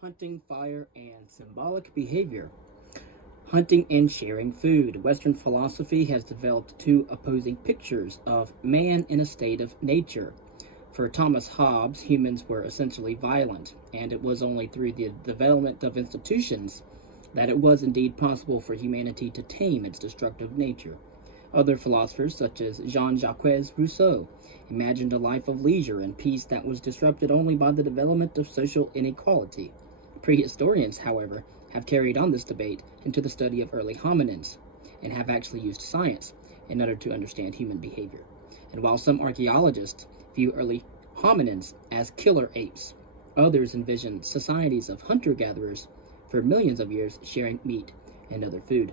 Hunting, fire, and symbolic behavior. Hunting and sharing food. Western philosophy has developed two opposing pictures of man in a state of nature. For Thomas Hobbes, humans were essentially violent, and it was only through the development of institutions that it was indeed possible for humanity to tame its destructive nature. Other philosophers, such as Jean-Jacques Rousseau, imagined a life of leisure and peace that was disrupted only by the development of social inequality. Prehistorians, however, have carried on this debate into the study of early hominins, and have actually used science in order to understand human behavior. And while some archaeologists view early hominins as killer apes, others envision societies of hunter-gatherers for millions of years sharing meat and other food.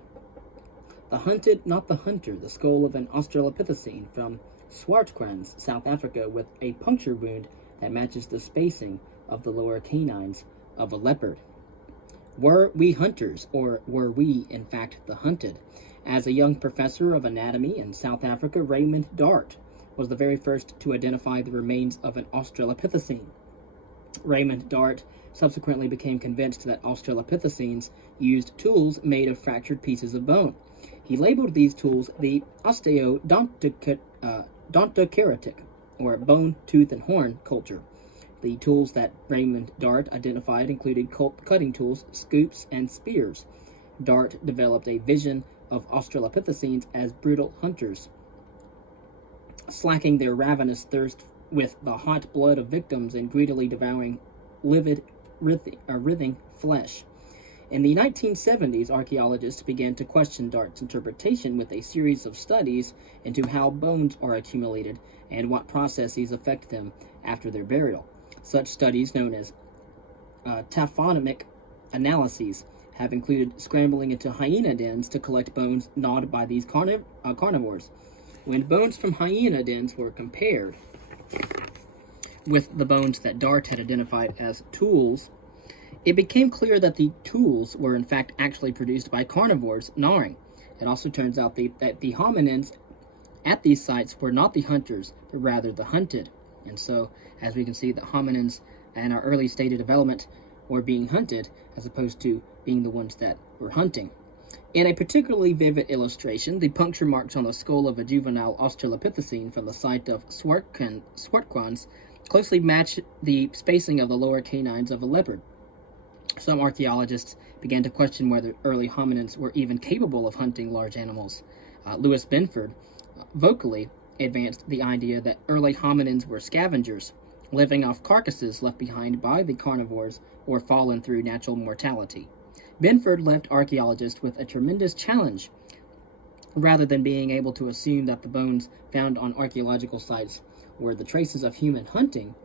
The hunted, not the hunter, the skull of an Australopithecine from Swartkrans, South Africa, with a puncture wound that matches the spacing of the lower canines of a leopard. Were we hunters, or were we, in fact, the hunted? As a young professor of anatomy in South Africa, Raymond Dart was the very first to identify the remains of an Australopithecine. Raymond Dart subsequently became convinced that Australopithecines used tools made of fractured pieces of bone. He labeled these tools the osteodontoceretic, or bone, tooth, and horn culture. The tools that Raymond Dart identified included cutting tools, scoops, and spears. Dart developed a vision of Australopithecines as brutal hunters, slacking their ravenous thirst with the hot blood of victims and greedily devouring livid, writhing flesh. In the 1970s, archaeologists began to question Dart's interpretation with a series of studies into how bones are accumulated and what processes affect them after their burial. Such studies, known as taphonomic analyses, have included scrambling into hyena dens to collect bones gnawed by these carnivores. When bones from hyena dens were compared with the bones that Dart had identified as tools, it became clear that the tools were in fact actually produced by carnivores gnawing. It also turns out that the hominins at these sites were not the hunters, but rather the hunted. And so, as we can see, the hominins in our early state of development were being hunted as opposed to being the ones that were hunting. In a particularly vivid illustration, the puncture marks on the skull of a juvenile Australopithecine from the site of Swartkrans closely match the spacing of the lower canines of a leopard. Some archaeologists began to question whether early hominins were even capable of hunting large animals. Louis Binford vocally advanced the idea that early hominins were scavengers, living off carcasses left behind by the carnivores or fallen through natural mortality. Binford left archaeologists with a tremendous challenge. Rather than being able to assume that the bones found on archaeological sites were the traces of human hunting,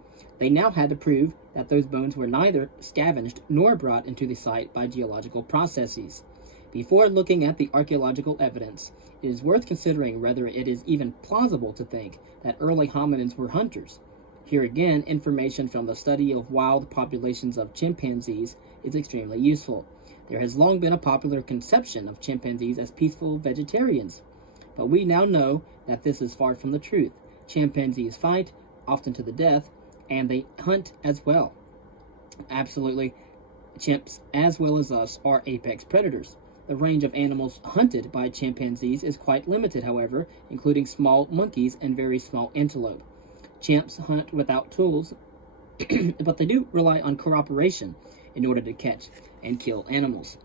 they now had to prove that those bones were neither scavenged nor brought into the site by geological processes. Before looking at the archaeological evidence, it is worth considering whether it is even plausible to think that early hominins were hunters. Here again, information from the study of wild populations of chimpanzees is extremely useful. There has long been a popular conception of chimpanzees as peaceful vegetarians, but we now know that this is far from the truth. Chimpanzees fight, often to the death, and they hunt as well. Absolutely, chimps, as well as us, are apex predators. The range of animals hunted by chimpanzees is quite limited, however, including small monkeys and very small antelope. Chimps hunt without tools, but they do rely on cooperation in order to catch and kill animals.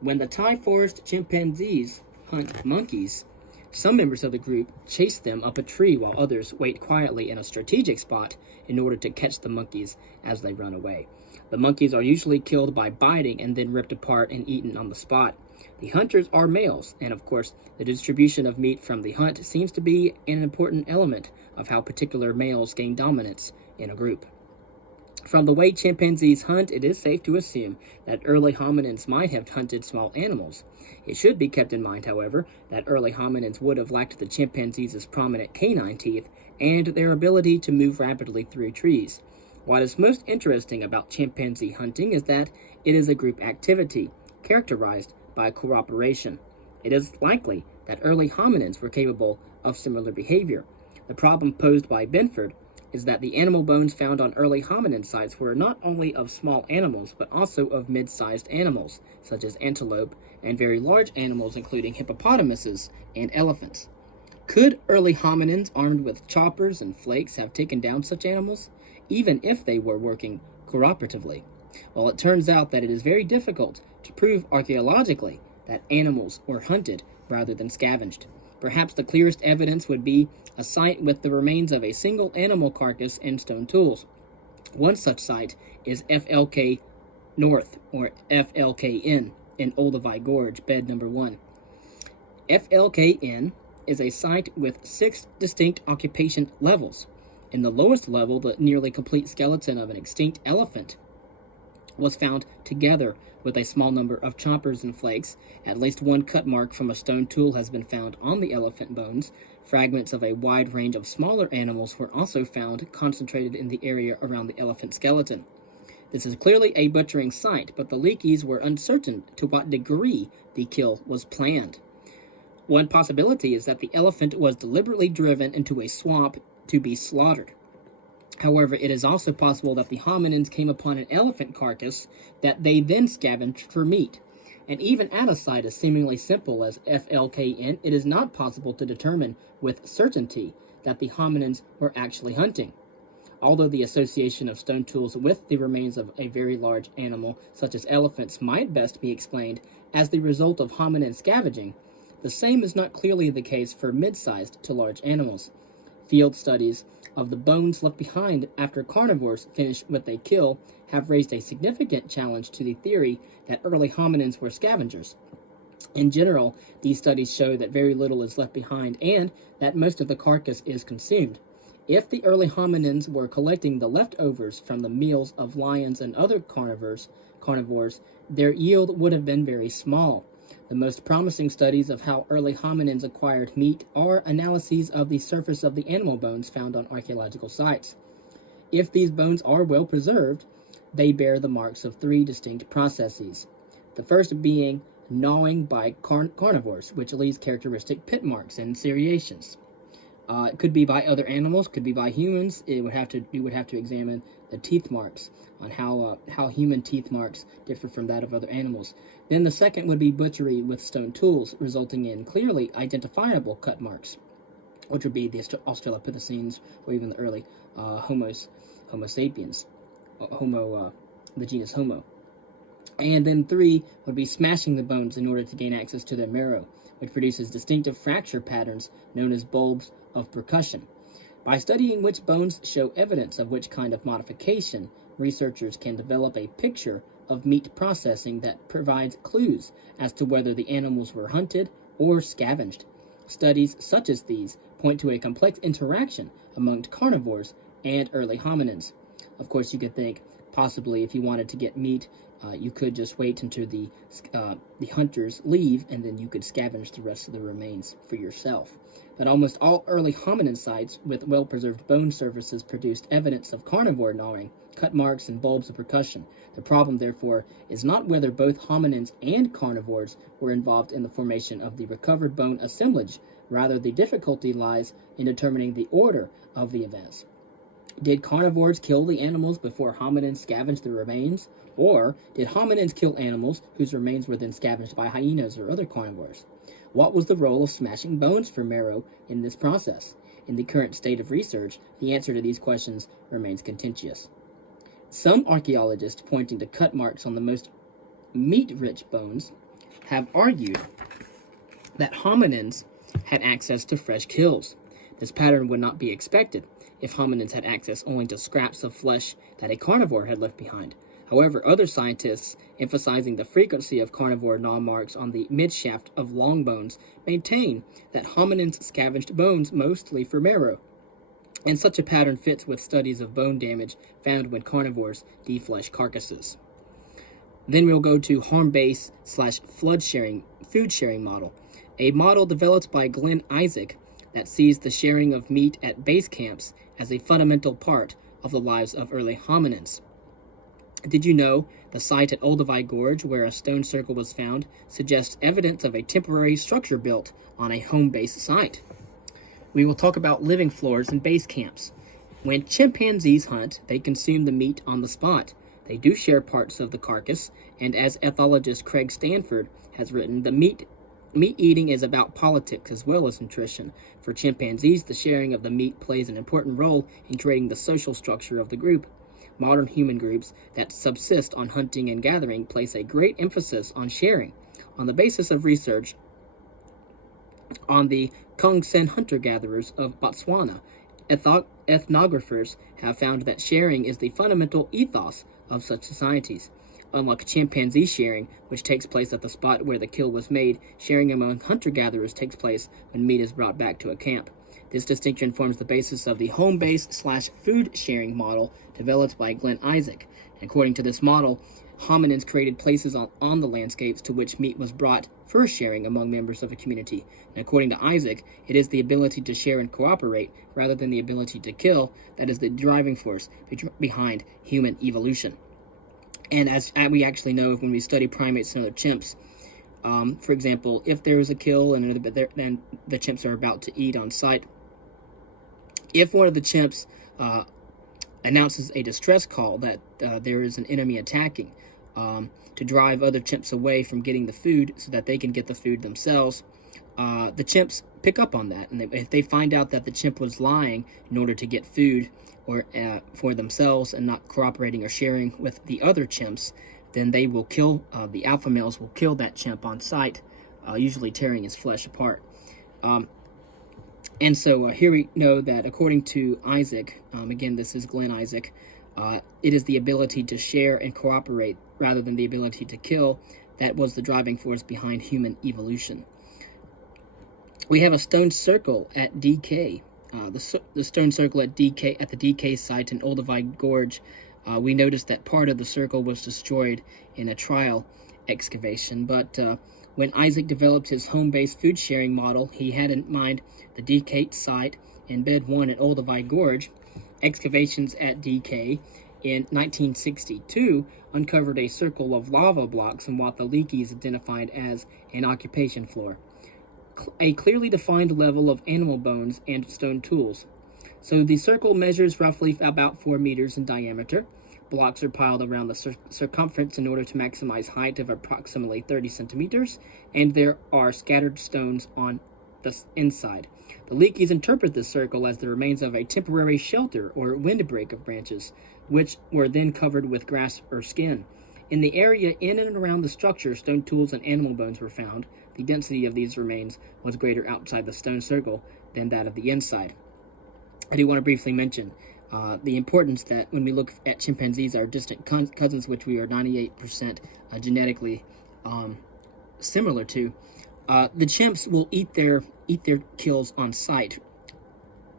When the Thai forest chimpanzees hunt monkeys, some members of the group chase them up a tree while others wait quietly in a strategic spot in order to catch the monkeys as they run away. The monkeys are usually killed by biting and then ripped apart and eaten on the spot. The hunters are males, and of course, the distribution of meat from the hunt seems to be an important element of how particular males gain dominance in a group. From the way chimpanzees hunt, it is safe to assume that early hominins might have hunted small animals. It should be kept in mind, however, that early hominins would have lacked the chimpanzees' prominent canine teeth and their ability to move rapidly through trees. What is most interesting about chimpanzee hunting is that it is a group activity, characterized by cooperation. It is likely that early hominins were capable of similar behavior. The problem posed by Binford is that the animal bones found on early hominin sites were not only of small animals, but also of mid-sized animals, such as antelope, and very large animals, including hippopotamuses and elephants. Could early hominins armed with choppers and flakes have taken down such animals, even if they were working cooperatively? Well, it turns out that it is very difficult to prove archaeologically that animals were hunted rather than scavenged. Perhaps the clearest evidence would be a site with the remains of a single animal carcass and stone tools. One such site is FLK North, or FLKN, in Olduvai Gorge, bed number 1. FLKN is a site with 6 distinct occupation levels. In the lowest level, the nearly complete skeleton of an extinct elephant was found together with a small number of choppers and flakes. At least one cut mark from a stone tool has been found on the elephant bones. Fragments of a wide range of smaller animals were also found concentrated in the area around the elephant skeleton. This is clearly a butchering site, but the Leakeys were uncertain to what degree the kill was planned. One possibility is that the elephant was deliberately driven into a swamp to be slaughtered. However, it is also possible that the hominins came upon an elephant carcass that they then scavenged for meat. And even at a site as seemingly simple as FLKN, it is not possible to determine with certainty that the hominins were actually hunting. Although the association of stone tools with the remains of a very large animal, such as elephants, might best be explained as the result of hominin scavenging, the same is not clearly the case for mid-sized to large animals. Field studies of the bones left behind after carnivores finish with a kill have raised a significant challenge to the theory that early hominins were scavengers. In general, these studies show that very little is left behind and that most of the carcass is consumed. If the early hominins were collecting the leftovers from the meals of lions and other carnivores, their yield would have been very small. The most promising studies of how early hominins acquired meat are analyses of the surface of the animal bones found on archaeological sites. If these bones are well preserved, they bear the marks of 3 distinct processes. The first being gnawing by carnivores, which leaves characteristic pit marks and serrations. It could be by other animals, could be by humans. We would have to examine the teeth marks on how human teeth marks differ from that of other animals. Then the second would be butchery with stone tools, resulting in clearly identifiable cut marks, which would be the Australopithecines or even the early Homo sapiens, the genus Homo. And then 3 would be smashing the bones in order to gain access to their marrow, which produces distinctive fracture patterns known as bulbs of percussion. By studying which bones show evidence of which kind of modification, researchers can develop a picture of meat processing that provides clues as to whether the animals were hunted or scavenged. Studies such as these point to a complex interaction among carnivores and early hominins. Of course, you could think possibly if you wanted to get meat, you could just wait until the hunters leave, and then you could scavenge the rest of the remains for yourself. But almost all early hominin sites with well-preserved bone surfaces produced evidence of carnivore gnawing, cut marks, and bulbs of percussion. The problem, therefore, is not whether both hominins and carnivores were involved in the formation of the recovered bone assemblage. Rather, the difficulty lies in determining the order of the events. Did carnivores kill the animals before hominins scavenged the remains? Or did hominins kill animals whose remains were then scavenged by hyenas or other carnivores? What was the role of smashing bones for marrow in this process? In the current state of research, the answer to these questions remains contentious. Some archaeologists, pointing to cut marks on the most meat-rich bones, have argued that hominins had access to fresh kills. This pattern would not be expected if hominins had access only to scraps of flesh that a carnivore had left behind. However, other scientists, emphasizing the frequency of carnivore gnaw marks on the midshaft of long bones, maintain that hominins scavenged bones mostly for marrow, and such a pattern fits with studies of bone damage found when carnivores deflesh carcasses. Then we'll go to harm-based/food sharing model, a model developed by Glenn Isaac that sees the sharing of meat at base camps as a fundamental part of the lives of early hominins. Did you know the site at Olduvai Gorge where a stone circle was found suggests evidence of a temporary structure built on a home-based site? We will talk about living floors and base camps. When chimpanzees hunt, they consume the meat on the spot. They do share parts of the carcass, and as ethologist Craig Stanford has written, the meat eating is about politics as well as nutrition. For chimpanzees, the sharing of the meat plays an important role in creating the social structure of the group. Modern human groups that subsist on hunting and gathering place a great emphasis on sharing. On the basis of research on the Kongsen hunter-gatherers of Botswana, ethnographers have found that sharing is the fundamental ethos of such societies. Unlike chimpanzee sharing, which takes place at the spot where the kill was made, sharing among hunter-gatherers takes place when meat is brought back to a camp. This distinction forms the basis of the home-based/food sharing model developed by Glenn Isaac. According to this model, hominins created places on the landscapes to which meat was brought for sharing among members of a community. And according to Isaac, it is the ability to share and cooperate rather than the ability to kill that is the driving force behind human evolution. And as we actually know when we study primates and other chimps, for example, if there is a kill and then the chimps are about to eat on sight, if one of the chimps announces a distress call that there is an enemy attacking, to drive other chimps away from getting the food so that they can get the food themselves, the chimps pick up on that. And if they find out that the chimp was lying in order to get food or for themselves and not cooperating or sharing with the other chimps, then they will kill, the alpha males will kill that chimp on sight, usually tearing his flesh apart. And so here we know that according to Isaac, again, this is Glenn Isaac, it is the ability to share and cooperate rather than the ability to kill that was the driving force behind human evolution. We have a stone circle at DK. The stone circle at the DK site in Olduvai Gorge, we noticed that part of the circle was destroyed in a trial excavation, but when Isaac developed his home-based food sharing model, he had in mind the DK site in Bed 1 at Olduvai Gorge. Excavations at DK in 1962 uncovered a circle of lava blocks in what the Leakeys identified as an occupation floor. A clearly defined level of animal bones and stone tools. So the circle measures roughly about 4 meters in diameter. Blocks are piled around the circumference in order to maximize height of approximately 30 centimeters, and there are scattered stones on the inside. The Leakeys interpret this circle as the remains of a temporary shelter or windbreak of branches, which were then covered with grass or skin. In the area in and around the structure, stone tools and animal bones were found. The density of these remains was greater outside the stone circle than that of the inside. I do want to briefly mention the importance that when we look at chimpanzees, our distant cousins, which we are 98% genetically similar to, the chimps will eat their kills on sight.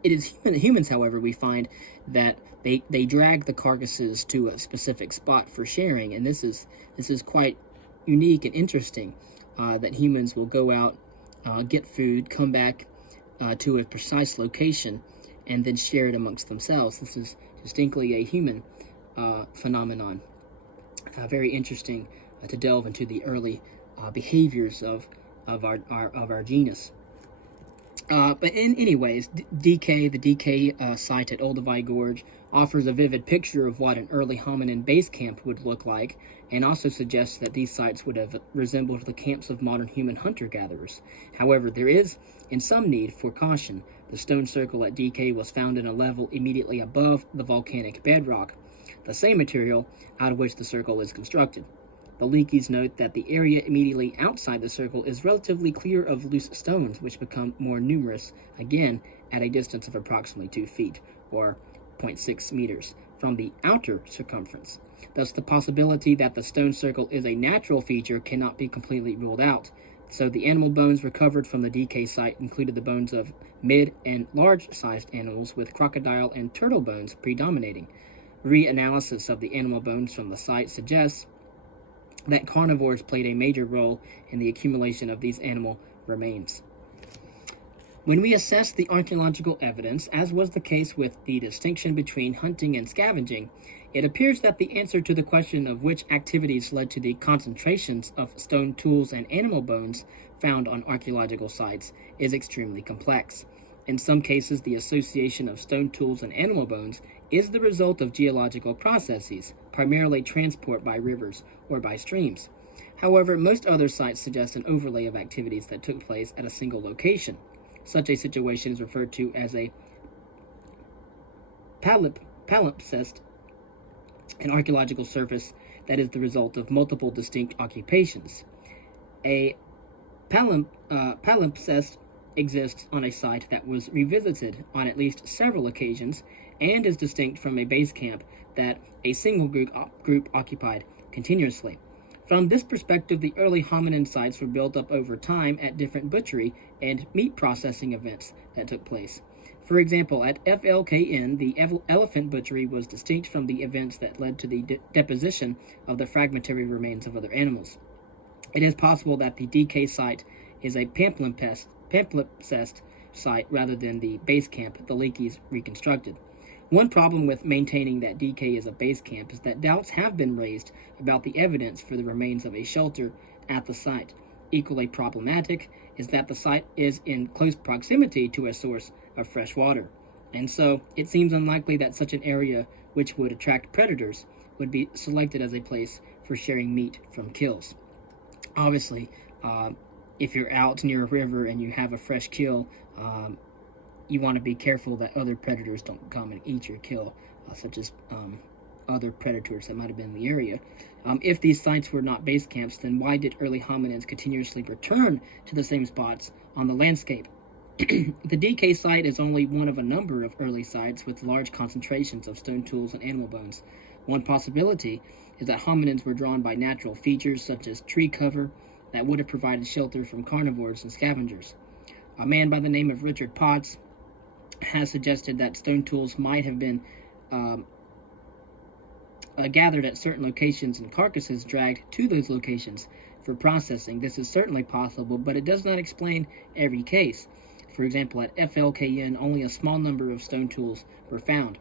It is humans, however, we find that they drag the carcasses to a specific spot for sharing, and this is quite unique and interesting. That humans will go out, get food, come back to a precise location, and then share it amongst themselves. This is distinctly a human phenomenon. Very interesting to delve into the early behaviors of our genus. But anyways, the DK site at Olduvai Gorge offers a vivid picture of what an early hominin base camp would look like, and also suggests that these sites would have resembled the camps of modern human hunter-gatherers. However, there is, in some, need for caution. The stone circle at DK was found in a level immediately above the volcanic bedrock, the same material out of which the circle is constructed. The Leakeys note that the area immediately outside the circle is relatively clear of loose stones, which become more numerous, again, at a distance of approximately 2 feet, or 0.6 meters, from the outer circumference. Thus, the possibility that the stone circle is a natural feature cannot be completely ruled out. So the animal bones recovered from the DK site included the bones of mid and large-sized animals, with crocodile and turtle bones predominating. Reanalysis of the animal bones from the site suggests that carnivores played a major role in the accumulation of these animal remains. When we assess the archaeological evidence, as was the case with the distinction between hunting and scavenging, it appears that the answer to the question of which activities led to the concentrations of stone tools and animal bones found on archaeological sites is extremely complex. In some cases, the association of stone tools and animal bones is the result of geological processes, primarily transport by rivers or by streams. However, most other sites suggest an overlay of activities that took place at a single location. Such a situation is referred to as a palimpsest, an archaeological surface that is the result of multiple distinct occupations. A palimpsest exists on a site that was revisited on at least several occasions and is distinct from a base camp that a single group occupied continuously. From this perspective, the early hominin sites were built up over time at different butchery and meat processing events that took place. For example, at FLKN, the elephant butchery was distinct from the events that led to the deposition of the fragmentary remains of other animals. It is possible that the DK site is a palimpsest site rather than the base camp the Leakeys reconstructed. One problem with maintaining that DK is a base camp is that doubts have been raised about the evidence for the remains of a shelter at the site. Equally problematic is that the site is in close proximity to a source of fresh water, and so it seems unlikely that such an area, which would attract predators, would be selected as a place for sharing meat from kills. Obviously, if you're out near a river and you have a fresh kill, you want to be careful that other predators don't come and eat your kill, such as other predators that might have been in the area. If these sites were not base camps, then why did early hominins continuously return to the same spots on the landscape? The DK site is only one of a number of early sites with large concentrations of stone tools and animal bones. One possibility is that hominins were drawn by natural features such as tree cover that would have provided shelter from carnivores and scavengers. A man by the name of Richard Potts has suggested that stone tools might have been gathered at certain locations and carcasses dragged to those locations for processing. This is certainly possible, but it does not explain every case. For example, at FLKN, only a small number of stone tools were found.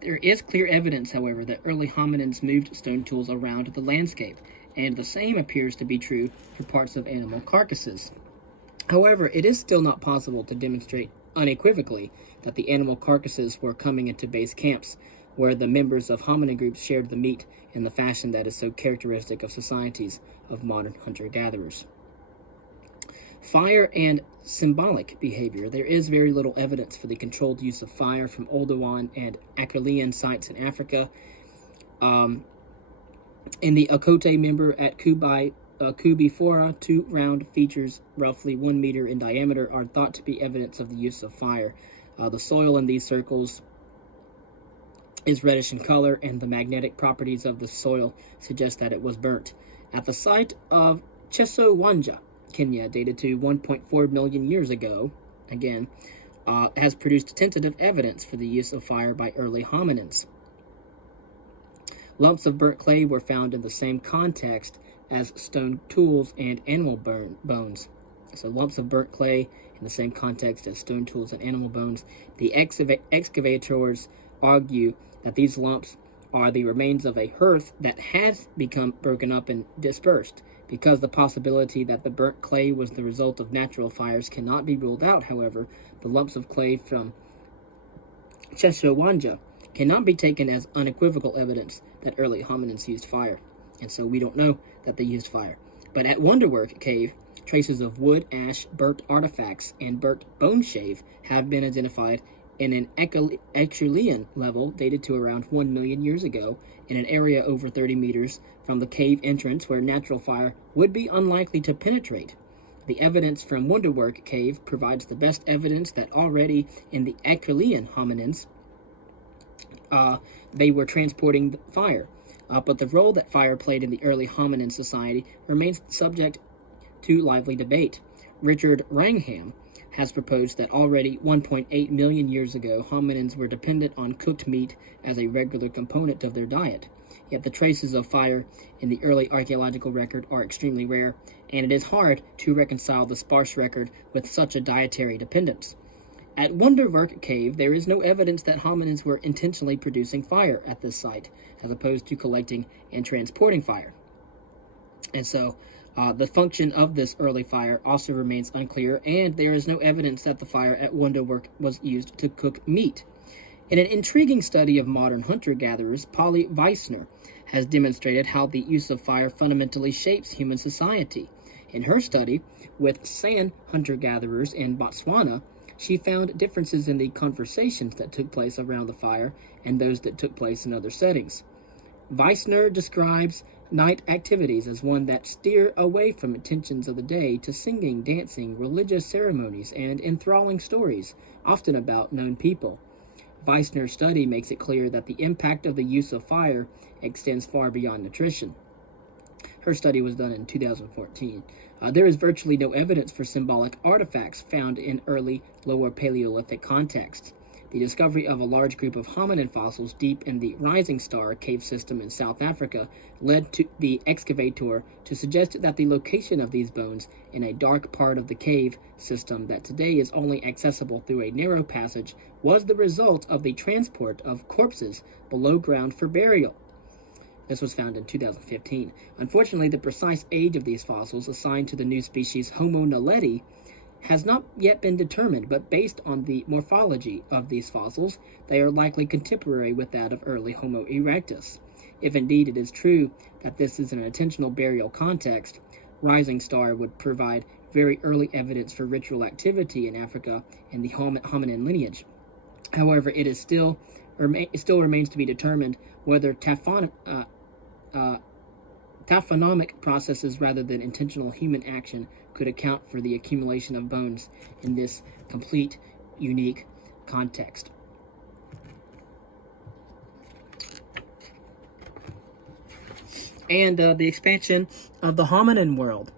There is clear evidence, however, that early hominins moved stone tools around the landscape, and the same appears to be true for parts of animal carcasses. However, it is still not possible to demonstrate unequivocally that the animal carcasses were coming into base camps, where the members of hominin groups shared the meat in the fashion that is so characteristic of societies of modern hunter-gatherers. Fire and symbolic behavior. There is very little evidence for the controlled use of fire from Oldowan and Acheulean sites in Africa. In the Okote member at Kubifora, two round features roughly 1 meter in diameter are thought to be evidence of the use of fire. The soil in these circles is reddish in color, and the magnetic properties of the soil suggest that it was burnt. At the site of Chesowanja, Kenya, dated to 1.4 million years ago, again, has produced tentative evidence for the use of fire by early hominins. Lumps of burnt clay were found in the same context as stone tools and animal bones. So lumps of burnt clay in the same context as stone tools and animal bones. The excavators argue that these lumps are the remains of a hearth that has become broken up and dispersed. Because the possibility that the burnt clay was the result of natural fires cannot be ruled out, however, the lumps of clay from Chesowanja cannot be taken as unequivocal evidence that early hominins used fire, and so we don't know that they used fire. But at Wonderwork Cave, traces of wood, ash, burnt artifacts, and burnt bone shave have been identified in an Acheulean level dated to around 1 million years ago in an area over 30 meters from the cave entrance where natural fire would be unlikely to penetrate. The evidence from Wonderwork Cave provides the best evidence that already in the Acheulean hominins, they were transporting fire. But the role that fire played in the early hominin society remains subject to lively debate. Richard Wrangham has proposed that already 1.8 million years ago, hominins were dependent on cooked meat as a regular component of their diet. Yet the traces of fire in the early archaeological record are extremely rare, and it is hard to reconcile the sparse record with such a dietary dependence. At Wonderwork Cave, there is no evidence that hominins were intentionally producing fire at this site, as opposed to collecting and transporting fire. And so, The function of this early fire also remains unclear, and there is no evidence that the fire at Wonderwork was used to cook meat. In an intriguing study of modern hunter-gatherers, Polly Weissner has demonstrated how the use of fire fundamentally shapes human society. In her study with San hunter-gatherers in Botswana, she found differences in the conversations that took place around the fire and those that took place in other settings. Weissner describes night activities as one that steer away from attentions of the day to singing, dancing, religious ceremonies, and enthralling stories, often about known people. Weissner's study makes it clear that the impact of the use of fire extends far beyond nutrition. Her study was done in 2014. There is virtually no evidence for symbolic artifacts found in early Lower Paleolithic contexts. The discovery of a large group of hominin fossils deep in the Rising Star cave system in South Africa led to the excavator to suggest that the location of these bones in a dark part of the cave system that today is only accessible through a narrow passage was the result of the transport of corpses below ground for burial. This was found in 2015. Unfortunately, the precise age of these fossils assigned to the new species Homo naledi has not yet been determined, but based on the morphology of these fossils, they are likely contemporary with that of early Homo erectus. If indeed it is true that this is an intentional burial context, Rising Star would provide very early evidence for ritual activity in Africa in the hominin lineage. However, it still remains to be determined whether taphonomic processes rather than intentional human action could account for the accumulation of bones in this complete, unique context. And the expansion of the hominin world.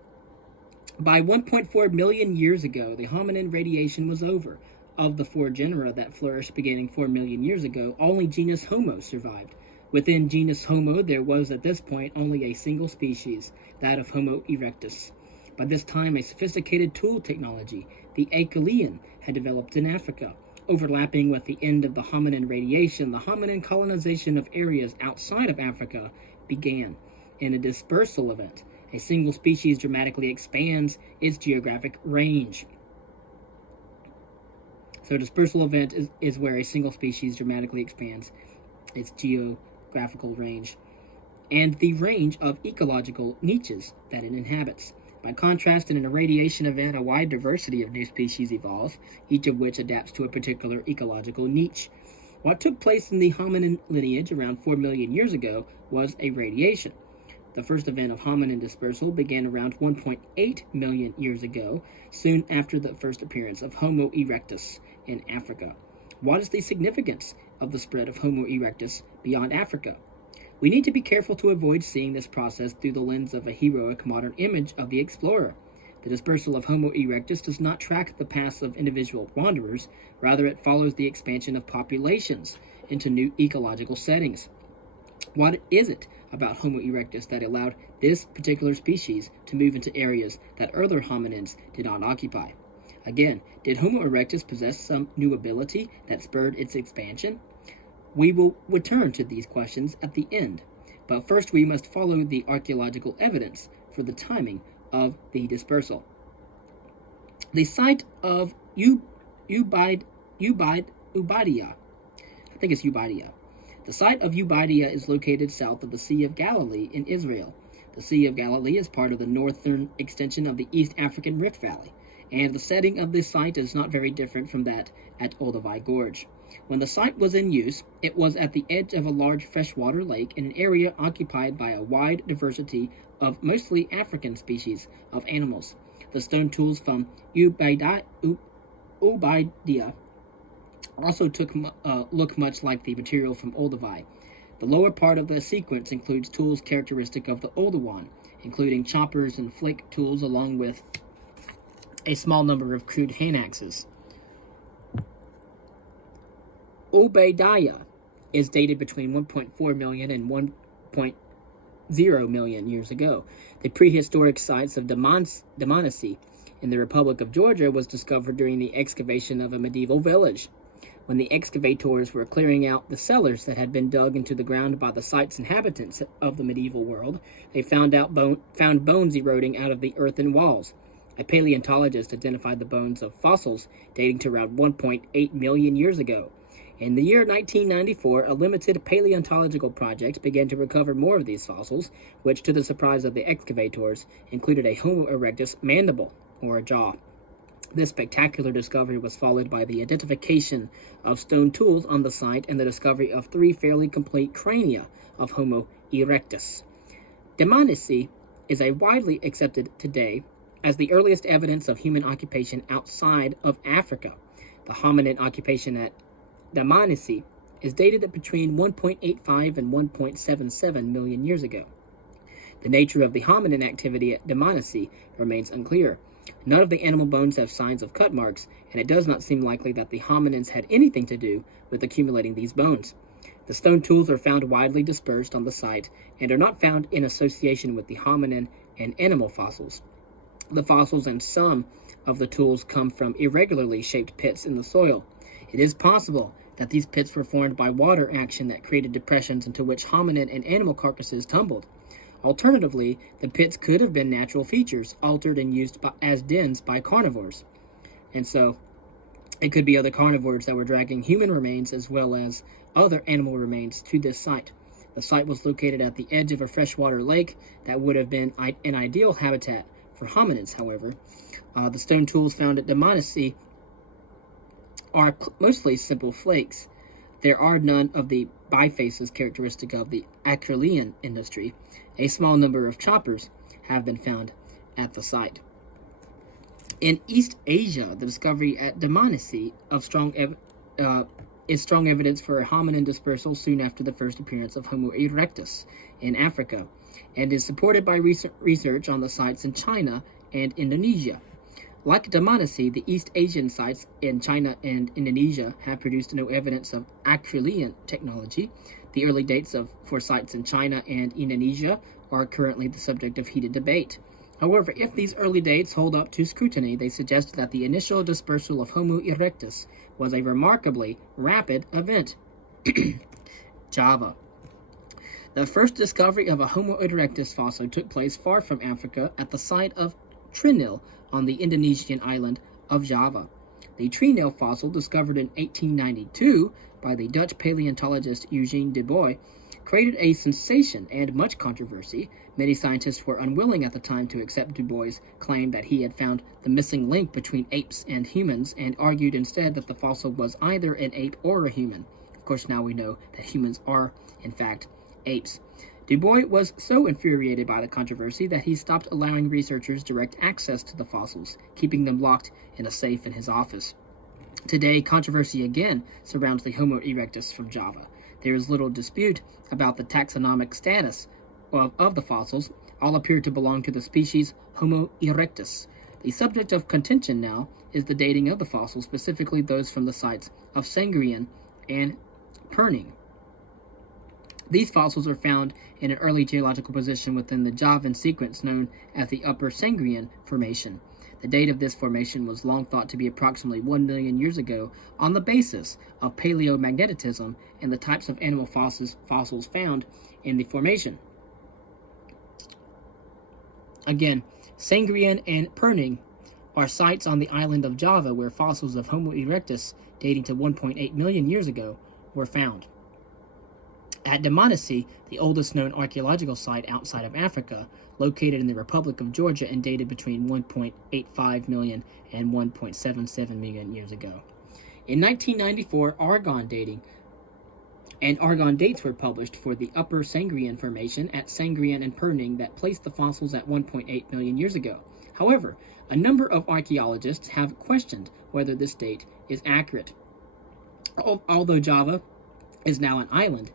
By 1.4 million years ago, the hominin radiation was over. Of the four genera that flourished beginning 4 million years ago, only genus Homo survived. Within genus Homo, there was at this point only a single species, that of Homo erectus. By this time, a sophisticated tool technology, the Acheulean, had developed in Africa. Overlapping with the end of the hominin radiation, the hominin colonization of areas outside of Africa began. In a dispersal event, a single species dramatically expands its geographic range. So a dispersal event is where a single species dramatically expands its geographical range and the range of ecological niches that it inhabits. By contrast, in an irradiation event, a wide diversity of new species evolves, each of which adapts to a particular ecological niche. What took place in the hominin lineage around 4 million years ago was a radiation. The first event of hominin dispersal began around 1.8 million years ago, soon after the first appearance of Homo erectus in Africa. What is the significance of the spread of Homo erectus beyond Africa? We need to be careful to avoid seeing this process through the lens of a heroic modern image of the explorer. The dispersal of Homo erectus does not track the paths of individual wanderers, rather it follows the expansion of populations into new ecological settings. What is it about Homo erectus that allowed this particular species to move into areas that other hominins did not occupy? Again, did Homo erectus possess some new ability that spurred its expansion? We will return to these questions at the end, but first we must follow the archaeological evidence for the timing of the dispersal. The site of Ubadia, I think it's Ubadia. The site of Ubadia is located south of the Sea of Galilee in Israel. The Sea of Galilee is part of the northern extension of the East African Rift Valley, and the setting of this site is not very different from that at Olduvai Gorge. When the site was in use, it was at the edge of a large freshwater lake in an area occupied by a wide diversity of mostly African species of animals. The stone tools from Ubadia also look much like the material from Olduvai. The lower part of the sequence includes tools characteristic of the Oldowan, including choppers and flake tools along with a small number of crude hand axes. Obadiah is dated between 1.4 million and 1.0 million years ago. The prehistoric sites of Dmanisi in the Republic of Georgia was discovered during the excavation of a medieval village. When the excavators were clearing out the cellars that had been dug into the ground by the site's inhabitants of the medieval world, they found bones eroding out of the earthen walls. A paleontologist identified the bones of fossils dating to around 1.8 million years ago. In the year 1994, a limited paleontological project began to recover more of these fossils, which, to the surprise of the excavators, included a Homo erectus mandible, or a jaw. This spectacular discovery was followed by the identification of stone tools on the site and the discovery of 3 fairly complete crania of Homo erectus. Dmanisi is widely accepted today as the earliest evidence of human occupation outside of Africa. The hominin occupation at Dmanisi is dated at between 1.85 and 1.77 million years ago. The nature of the hominin activity at Dmanisi remains unclear. None of the animal bones have signs of cut marks, and it does not seem likely that the hominins had anything to do with accumulating these bones. The stone tools are found widely dispersed on the site and are not found in association with the hominin and animal fossils. The fossils and some of the tools come from irregularly shaped pits in the soil. It is possible that these pits were formed by water action that created depressions into which hominin and animal carcasses tumbled. Alternatively, the pits could have been natural features, altered and used as dens by carnivores. And so, it could be other carnivores that were dragging human remains as well as other animal remains to this site. The site was located at the edge of a freshwater lake that would have been an ideal habitat for hominids, however. The stone tools found at Dmanisi are mostly simple flakes. There are none of the bifaces characteristic of the Acheulean industry. A small number of choppers have been found at the site. In East Asia, the discovery at Dmanisi is strong evidence for a hominin dispersal soon after the first appearance of Homo erectus in Africa, and is supported by recent research on the sites in China and Indonesia. Like Dmanisi, the East Asian sites in China and Indonesia have produced no evidence of Acheulean technology. The early dates for sites in China and Indonesia are currently the subject of heated debate. However, if these early dates hold up to scrutiny, they suggest that the initial dispersal of Homo erectus was a remarkably rapid event. Java. The first discovery of a Homo erectus fossil took place far from Africa at the site of Trinil on the Indonesian island of Java. The tree-nail fossil, discovered in 1892 by the Dutch paleontologist Eugene de Boy, created a sensation and much controversy. Many scientists were unwilling at the time to accept Du Bois' claim that he had found the missing link between apes and humans, and argued instead that the fossil was either an ape or a human. Of course, now we know that humans are, in fact, apes. Du Bois was so infuriated by the controversy that he stopped allowing researchers direct access to the fossils, keeping them locked in a safe in his office. Today, controversy again surrounds the Homo erectus from Java. There is little dispute about the taxonomic status of the fossils. All appear to belong to the species Homo erectus. The subject of contention now is the dating of the fossils, specifically those from the sites of Sangrian and Perning. These fossils are found in an early geological position within the Javan sequence known as the Upper Sangrian Formation. The date of this formation was long thought to be approximately 1 million years ago on the basis of paleomagnetism and the types of animal fossils found in the formation. Again, Sangrian and Perning are sites on the island of Java where fossils of Homo erectus dating to 1.8 million years ago were found. At Dmanisi, the oldest known archaeological site outside of Africa, located in the Republic of Georgia and dated between 1.85 million and 1.77 million years ago. In 1994, argon dates were published for the Upper Sangrian Formation at Sangrian and Perning that placed the fossils at 1.8 million years ago. However, a number of archaeologists have questioned whether this date is accurate. Although Java is now an island,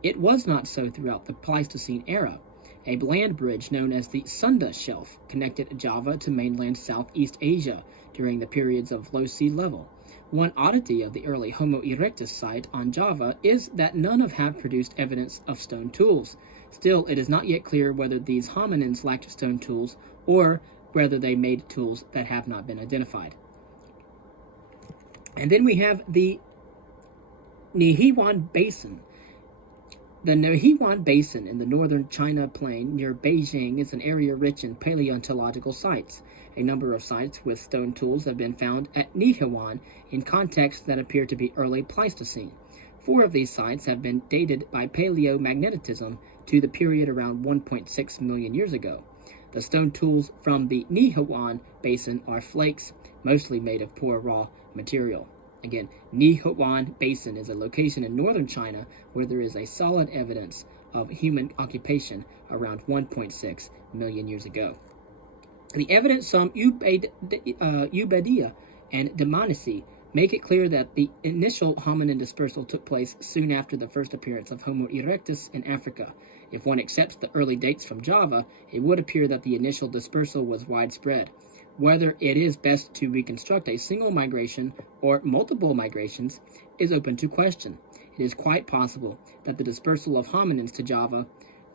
it was not so throughout the Pleistocene era. A land bridge known as the Sunda Shelf connected Java to mainland Southeast Asia during the periods of low sea level. One oddity of the early Homo erectus site on Java is that none have produced evidence of stone tools. Still, it is not yet clear whether these hominins lacked stone tools or whether they made tools that have not been identified. And then we have the Nihiwan Basin. The Nihiwan Basin in the northern China plain near Beijing is an area rich in paleontological sites. A number of sites with stone tools have been found at Nihiwan in contexts that appear to be early Pleistocene. 4 of these sites have been dated by paleomagnetism to the period around 1.6 million years ago. The stone tools from the Nihiwan Basin are flakes, mostly made of poor raw material. Again, Nihiwan Basin is a location in northern China where there is a solid evidence of human occupation around 1.6 million years ago. The evidence from Ubadia and Dmanisi make it clear that the initial hominin dispersal took place soon after the first appearance of Homo erectus in Africa. If one accepts the early dates from Java, it would appear that the initial dispersal was widespread. Whether it is best to reconstruct a single migration or multiple migrations is open to question. It is quite possible that the dispersal of hominins to Java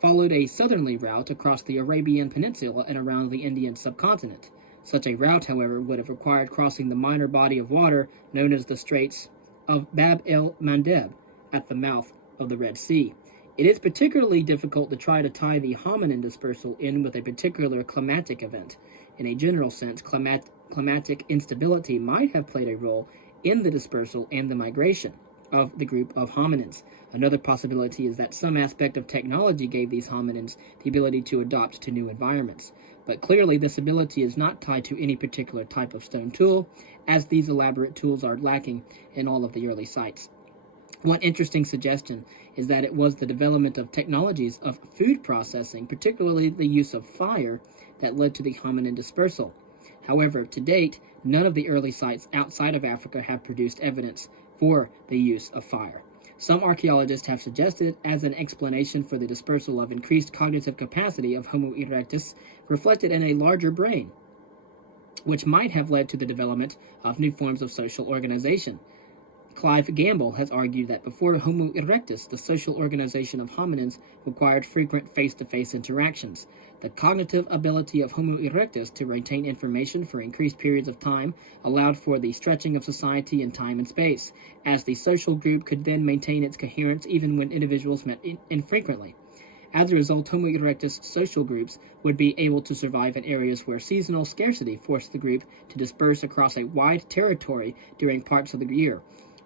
followed a southerly route across the Arabian Peninsula and around the Indian subcontinent. Such a route, however, would have required crossing the minor body of water known as the Straits of Bab el-Mandeb at the mouth of the Red Sea. It is particularly difficult to try to tie the hominin dispersal in with a particular climatic event. In a general sense, climatic instability might have played a role in the dispersal and the migration of the group of hominins. Another possibility is that some aspect of technology gave these hominins the ability to adapt to new environments. But clearly, this ability is not tied to any particular type of stone tool, as these elaborate tools are lacking in all of the early sites. One interesting suggestion is that it was the development of technologies of food processing, particularly the use of fire, that led to the hominin dispersal. However, to date, none of the early sites outside of Africa have produced evidence for the use of fire. Some archaeologists have suggested as an explanation for the dispersal of increased cognitive capacity of Homo erectus reflected in a larger brain, which might have led to the development of new forms of social organization. Clive Gamble has argued that before Homo erectus, the social organization of hominins required frequent face-to-face interactions. The cognitive ability of Homo erectus to retain information for increased periods of time allowed for the stretching of society in time and space, as the social group could then maintain its coherence even when individuals met infrequently. As a result, Homo erectus social groups would be able to survive in areas where seasonal scarcity forced the group to disperse across a wide territory during parts of the year.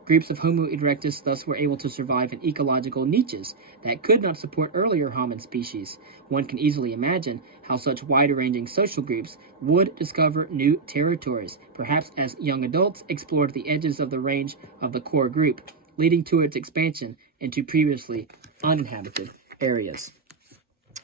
Groups of Homo erectus thus were able to survive in ecological niches that could not support earlier homin species. One can easily imagine how such wide-ranging social groups would discover new territories, perhaps as young adults explored the edges of the range of the core group, leading to its expansion into previously uninhabited areas.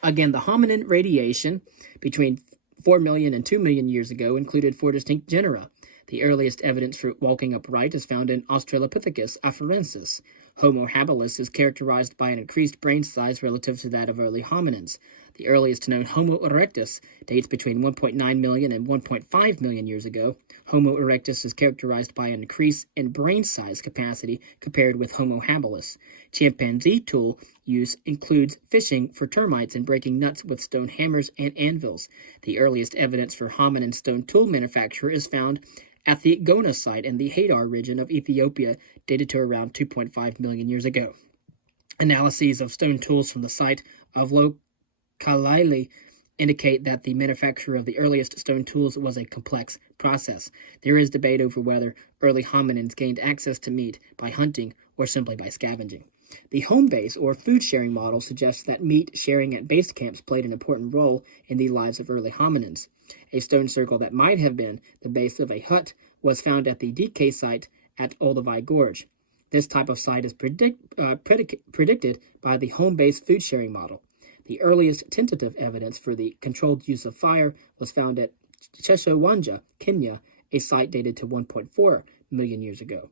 Again, the hominin radiation between 4 million and 2 million years ago included 4 distinct genera. The earliest evidence for walking upright is found in Australopithecus afarensis. Homo habilis is characterized by an increased brain size relative to that of early hominins. The earliest known Homo erectus dates between 1.9 million and 1.5 million years ago. Homo erectus is characterized by an increase in brain size capacity compared with Homo habilis. Chimpanzee tool use includes fishing for termites and breaking nuts with stone hammers and anvils. The earliest evidence for hominin stone tool manufacture is found at the Gona site in the Hadar region of Ethiopia, dated to around 2.5 million years ago. Analyses of stone tools from the site of Lokalili indicate that the manufacture of the earliest stone tools was a complex process. There is debate over whether early hominins gained access to meat by hunting or simply by scavenging. The home base or food sharing model suggests that meat sharing at base camps played an important role in the lives of early hominins. A stone circle that might have been the base of a hut was found at the DK site at Olduvai Gorge. This type of site is predicted by the home-based food sharing model. The earliest tentative evidence for the controlled use of fire was found at Cheshowanja, Kenya, a site dated to 1.4 million years ago.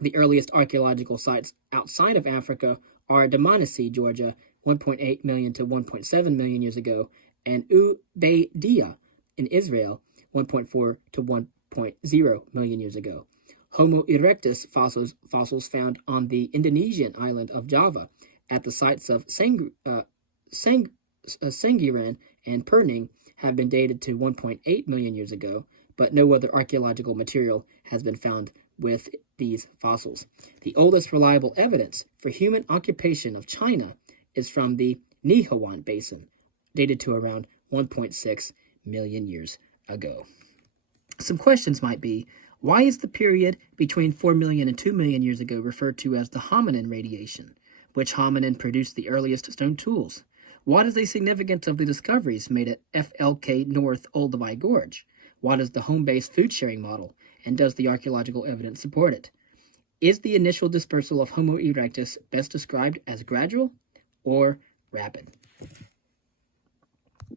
The earliest archaeological sites outside of Africa are Dmanisi, Georgia, 1.8 million to 1.7 million years ago, and Ubadia in Israel, 1.4 to 1.0 million years ago. Homo erectus fossils found on the Indonesian island of Java at the sites of Sangiran and Perning have been dated to 1.8 million years ago, but no other archaeological material has been found with these fossils. The oldest reliable evidence for human occupation of China is from the Nihewan Basin, dated to around 1.6 million years ago. Some questions might be, why is the period between 4 million and 2 million years ago referred to as the hominin radiation? Which hominin produced the earliest stone tools? What is the significance of the discoveries made at FLK North Olduvai Gorge? What is the home-based food-sharing model, and does the archaeological evidence support it? Is the initial dispersal of Homo erectus best described as gradual or rapid?